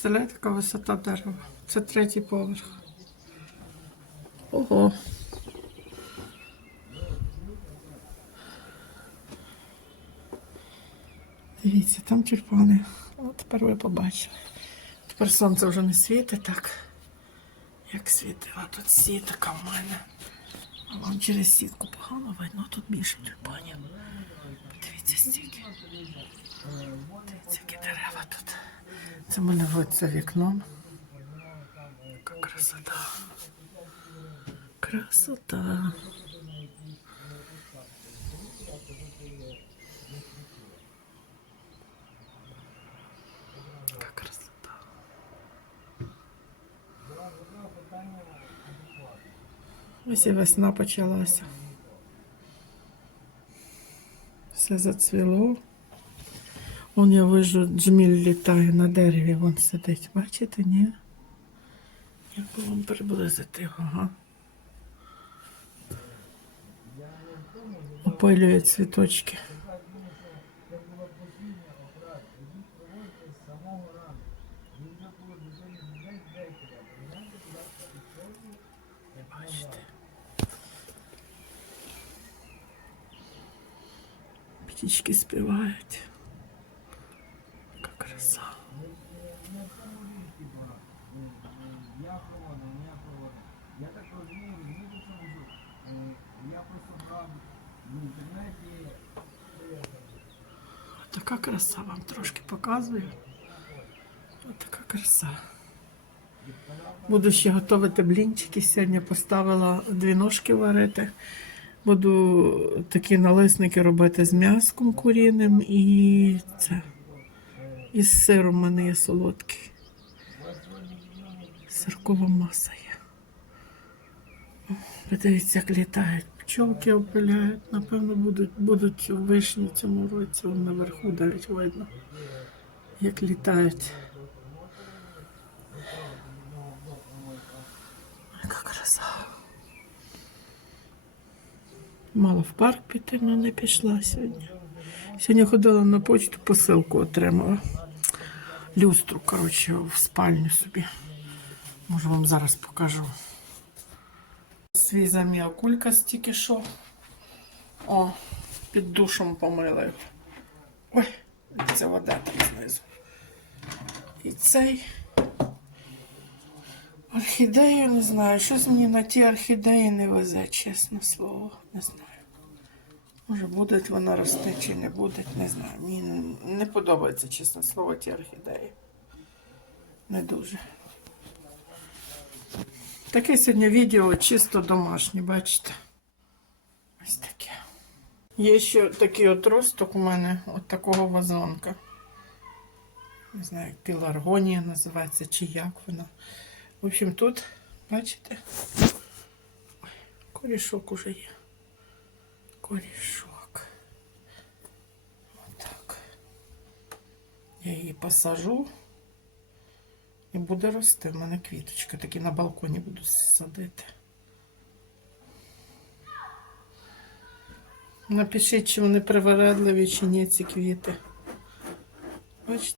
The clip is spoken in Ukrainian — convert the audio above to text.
Представляєте, яка висота дерева? Це третій поверх. Ого. Дивіться, там тюльпани. От тепер ви побачили. Тепер сонце вже не світить так, як світило. Тут сітка в мене. А вам через сітку погано видно, тут більше тюльпанів. Дивіться стільки. Дивіться, які дерева тут. Це в мене вид за вікном. Яка красота. Красота. Яка красота. Ось і весна почалася. Все зацвіло. Вон я вижу, джміль літає на дереві, вон сидить. Бачите, ні? Як би вам приблизити його, ага. Опилює цвіточки. Бачите. Птички співають. Яка краса. Я так розумію, Я просто брав в інтернеті. Така краса вам трошки показую. Ось така краса. Буду ще готувати блінчики. Сьогодні поставила дві ножки варити. Буду такі налисники робити з м'яском куріним і це. І з сиром в мене є солодкий. Сиркова маса є. О, Ви дивіться, як літають. Пчолки опиляють. Напевно, будуть, будуть вишні цьому році. Вон наверху навіть видно, як літають. Яка краса. Мала в парк піти, але не пішла сьогодні. Сьогодні ходила на почту, посилку отримала. Люстру, коротше, в спальню собі. Можу вам зараз покажу. Свій заміокулька стільки що. О, під душом помила. Ой, це вода там знизу. І цей. Орхідею не знаю. Щось мені на ті орхідеї не везе, чесне слово. Не знаю. Може, буде вона рости чи не буде, не знаю. Мені не подобається, чесне слово, ті орхідеї. Не дуже. Таке сьогодні відео чисто домашнє, бачите? Ось таке. Є ще такий отросток у мене, от такого вазонка. Не знаю, як піларгонія називається, чи як вона. В общем, тут, бачите, Ой, корішок уже є. Корішок. Отак. Я її посажу. І буде рости. В мене квіточка. Такі на балконі буду садити. Напишіть, чи вони привередливі, чи ні ці квіти. Бачите?